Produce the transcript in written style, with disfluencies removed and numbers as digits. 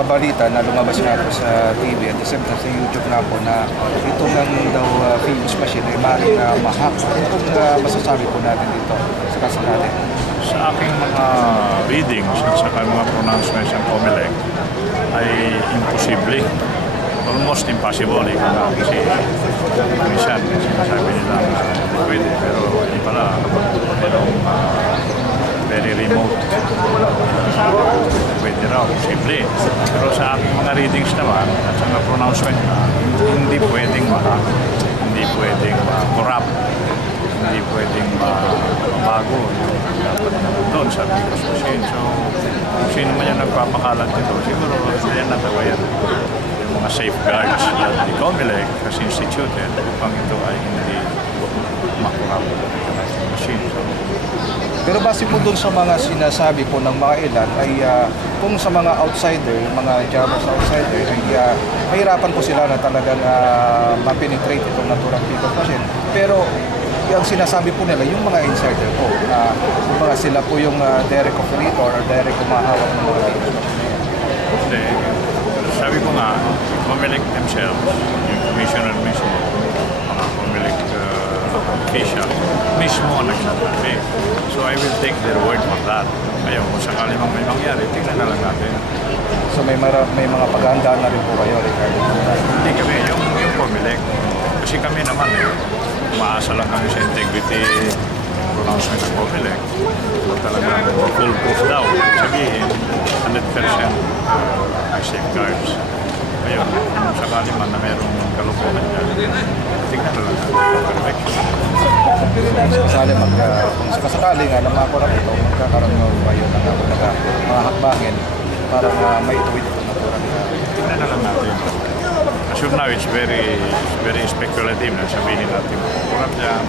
napabalita na lumabas nga po sa TV at the same time sa YouTube na po na ito lang daw famous machine ay maaaring ma-hack. Ano kung masasabi po natin dito sa kasakali? Sa aking mga readings at saka mga pronouncements ng COMELEC ay imposible. Almost impossible. Kasi minsan sinasabi nila pwede, pero hindi pala. Merong very remote. Pwede raw, posible. Pero sa aking mga readings naman at sa mga pronouncement hindi pwedeng ma-hack, hindi pwedeng ma-corrupt, hindi pwedeng mabago doon sa Bicos machine. So, kung sino man yung nagpapakalat nito, siguro yan natabayan yung mga safeguards that the COMELEC has instituted upang ito ay hindi makurap machine. So, pero base po dun sa mga sinasabi po ng mga ilan ay kung sa mga outsider, mga jammers outsider ay mahirapan po sila na talagang ma-penetrate itong naturang Bicos machine. Pero yung sinasabi po nila, yung mga insider po, yung mga sila po yung direct operator or direct kumahawak ng mga Bicos machine. Kasi, sabi ko nga, COMELEC themselves, yung commissioner mismo, mga COMELEC official, mismo ang nagsasabi. So I will take their word for that. Ngayon, kung sakali mang may mangyari, tingnan na lang natin. So may mga paghahandaan na rin po kayo, Ricardo? Hindi kami, yung COMELEC. Kasi kami naman umaasa lang kami sa integrity pronouncement ng COMELEC. So talagang full proof daw. Sabihin, 100% may safeguards. Ngayon, kung sakali man na mayroong kalukuhan dyan, tingnan na lang natin. Kung sakasakali nga na makurap ito, magkakaroon ng bayo ng mga hakbangin para maituwid ito naturang. Tingnan na lang natin. As of now, it's very speculative na sabihin natin kurap dyan,